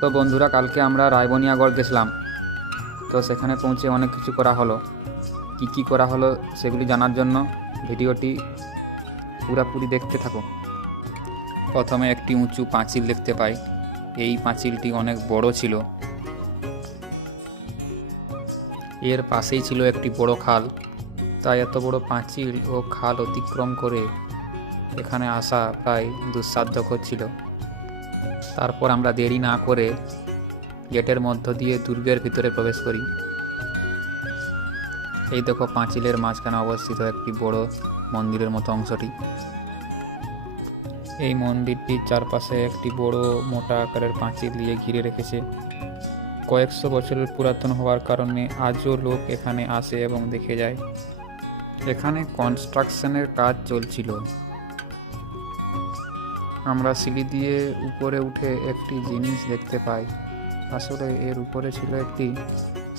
তো বন্ধুরা, কালকে আমরা রায়বনিয়াগড় গেছিলাম। তো সেখানে পৌঁছে অনেক কিছু করা হলো। কি করা হলো সেগুলি জানার জন্য ভিডিওটি পুরোপুরি দেখতে থাকো। প্রথমে একটি উঁচু পাঁচিল দেখতে পাই। এই পাঁচিলটি অনেক বড় ছিল। এর পাশেই ছিল একটি বড় খাল। তাই এত বড় পাঁচিল ও খাল অতিক্রম করে এখানে আসা প্রায় দুঃসাধ্যকর ছিল। তারপর আমরা দেরি না করে গেটের মধ্য দিয়ে দুর্গের ভিতরে প্রবেশ করি। এই দেখো, পাঁচিলের মাঝখানে অবস্থিত একটি বড় মন্দিরের মতো অংশটি। এই মন্দিরটির চারপাশে একটি বড় মোটা আকারের পাঁচিল দিয়ে ঘিরে রেখেছে। কয়েকশো বছরের পুরাতন হওয়ার কারণে আজও লোক এখানে আসে এবং দেখে যায়। এখানে কনস্ট্রাকশনের কাজ চলছিল। আমরা সিঁড়ি দিয়ে উপরে উঠে একটি জিনিস দেখতে পাই। আসলে এর উপরে ছিল একটি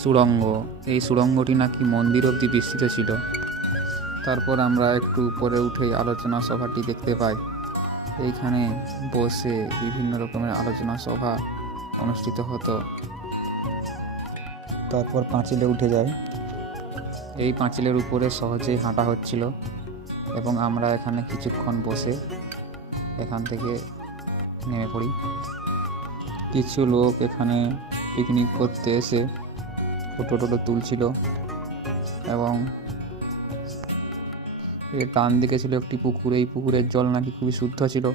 সুড়ঙ্গ। এই সুড়ঙ্গটি নাকি মন্দির অবধি বিস্তৃত ছিল। তারপর আমরা একটু উপরে উঠে আলোচনা সভাটি দেখতে পাই। এইখানে বসে বিভিন্ন রকমের আলোচনা সভা অনুষ্ঠিত হতো। তারপর পাঁচিলে উঠে যাই। এই পাঁচিলের উপরে সহজেই হাঁটা হচ্ছিল এবং আমরা এখানে কিছুক্ষণ বসে এখান থেকে নেমে পড়ি। কিছু লোক এখানে পিকনিক করতে এসে ফটো তুলছিল এবং এর ডান দিকে ছিল একটি পুকুর। এই পুকুরের জল নাকি খুবই শুদ্ধ ছিল।